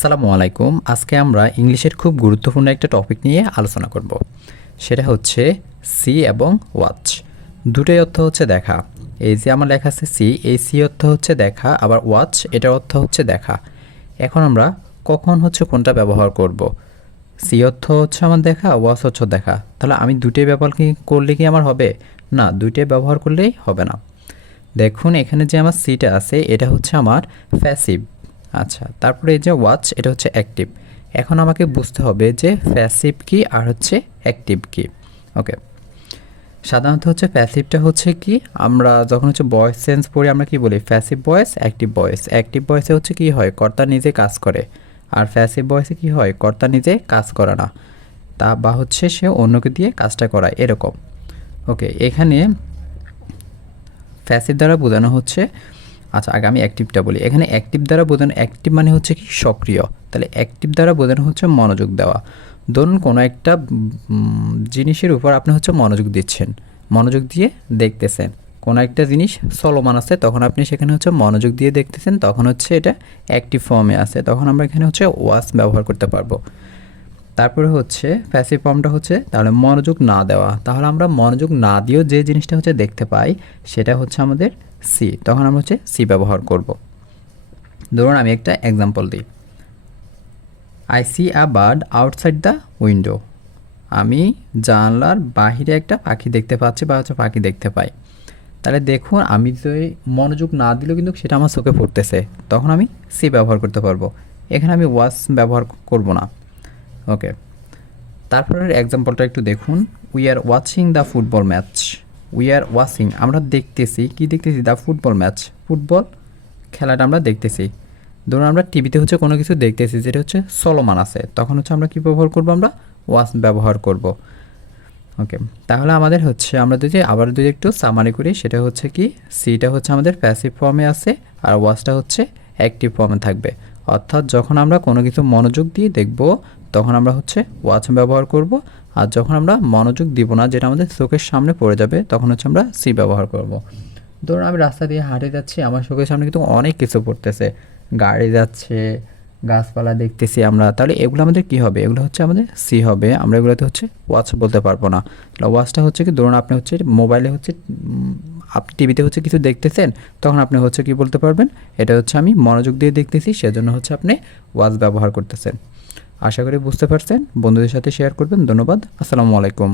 আসসালামু আলাইকুম। আজকে আমরা ইংলিশের খুব গুরুত্বপূর্ণ একটা টপিক নিয়ে আলোচনা করব। সেটা হচ্ছে সি এবং ওয়াচ দুটোই অর্থ হচ্ছে দেখা। এই যে আমার লেখা আছে সি এই সি অর্থ হচ্ছে দেখা, আবার ওয়াচ এটার অর্থ হচ্ছে দেখা। এখন আমরা কখন হচ্ছে কোনটা ব্যবহার করব? সি অর্থ হচ্ছে আমার দেখা ওয়াচ হচ্ছে দেখা। তাহলে আমি দুটোই ব্যবহার কি, করলে কি আমার হবে? না, দুইটাই ব্যবহার করলেই হবে না। দেখুন, এখানে যে আমার সিটা আছে, এটা হচ্ছে আমার ফ্যাসিভ আচ্ছা তারপরে এই যে ওয়াচ এটা হচ্ছে অ্যাক্টিভ এখন আমাকে বুঝতে হবে যে প্যাসিভ কি আর হচ্ছে অ্যাক্টিভ কি। ওকে সাধারণত হচ্ছে প্যাসিভটা হচ্ছে কি, আমরা যখন হচ্ছে ভয়েস সেন্স পড়ি, আমরা কি বলি? Passive voice active voice active ভয়েসে হচ্ছে কি হয়? কর্তা নিজে কাজ করে। আর প্যাসিভ ভয়েসে কি হয়? কর্তা নিজে কাজ করে না। তা বা হচ্ছে সে অন্যকে দিয়ে কাজটা করায়, এরকম। ওকে এখানে প্যাসিভ দ্বারা বোঝানো হচ্ছে আচ্ছা আগে আমি অ্যাক্টিভটা বলি। এখানে অ্যাক্টিভ দ্বারা বোঝানো অ্যাক্টিভ মানে হচ্ছে কি সক্রিয়। তাহলে অ্যাক্টিভ দ্বারা বোঝানো হচ্ছে মনোযোগ দেওয়া। ধরুন কোনো একটা জিনিসের উপর আপনি হচ্ছে মনোযোগ দিচ্ছেন। মনোযোগ দিয়ে দেখতেছেন। কোনো একটা জিনিস চলমান আছে, তখন আপনি সেখানে হচ্ছে মনোযোগ দিয়ে দেখতেছেন, তখন হচ্ছে এটা অ্যাক্টিভ ফর্মে আছে। তখন আমরা এখানে হচ্ছে ওয়াস ব্যবহার করতে পারব। তারপরে হচ্ছে প্যাসিভ ফর্মটা হচ্ছে তাহলে মনোযোগ না দেওয়া। তাহলে আমরা মনোযোগ না দিয়েও যে জিনিসটা হচ্ছে দেখতে পাই, সেটা হচ্ছে আমাদের সি তখন আমরা হচ্ছে সি ব্যবহার করব। ধরুন আমি একটা এক্সাম্পল দিই। I see a bird outside the window আমি জানলার বাহিরে একটা পাখি দেখতে পাচ্ছি বা হচ্ছে পাখি দেখতে পাই। তাহলে দেখুন, আমি যদি মনোযোগ না দিলেও কিন্তু সেটা আমার চোখে পড়তেছে। তখন আমি সি ব্যবহার করতে পারব। এখানে আমি ওয়াচ ব্যবহার করব না। ওকে তারপরের এক্সাম্পলটা একটু দেখুন। We are watching the football match we are watching আমরা দেখতেছি, কি দেখতেছি? দ্য ফুটবল ম্যাচ ফুটবল খেলাটা আমরা দেখতেছি। ধরুন আমরা টিভিতে হচ্ছে কোনো কিছু দেখতেছি, যেটা হচ্ছে চলমান আছে। তখন হচ্ছে আমরা কী ব্যবহার করব আমরা? ওয়াচ ব্যবহার করব। ওকে তাহলে আমাদের হচ্ছে, আমরা যদি আবার যদি একটু সামারি করি, সেটা হচ্ছে কি? সিটা হচ্ছে আমাদের প্যাসিভ ফর্মে আছে, আর ওয়াচটা হচ্ছে অ্যাক্টিভ ফর্মে থাকবে। অর্থাৎ যখন আমরা কোনো কিছু মনোযোগ দিয়ে দেখব, তখন আমরা হচ্ছে ওয়াচ ব্যবহার করব। আর যখন আমরা মনোযোগ দিব না, যেটা আমাদের চোখের সামনে পড়ে যাবে, তখন হচ্ছে আমরা সি ব্যবহার করব। ধরুন আমি রাস্তা দিয়ে হাঁটে যাচ্ছি, আমার চোখের সামনে কিন্তু অনেক কিছু পড়তেছে। গাড়ি যাচ্ছে, গাছপালা দেখতেছি আমরা। তাহলে এগুলো আমাদের কি হবে? এগুলো হচ্ছে আমাদের সি হবে। আমরা এগুলোতে হচ্ছে ওয়াচ বলতে পারব না। ওয়াচটা হচ্ছে কি, ধরুন আপনি হচ্ছে মোবাইলে হচ্ছে আপনি টিভিতে হচ্ছে কিছু দেখতেছেন, তখন আপনি হচ্ছে কি বলতে পারবেন? এটা হচ্ছে আমি মনোযোগ দিয়ে দেখতেছি, সেজন্য হচ্ছে আপনি ওয়াজ ব্যবহার করতেছেন। আশা করি বুঝতে পারছেন, বন্ধুদের সাথে শেয়ার করবেন, ধন্যবাদ, আসসালামু আলাইকুম।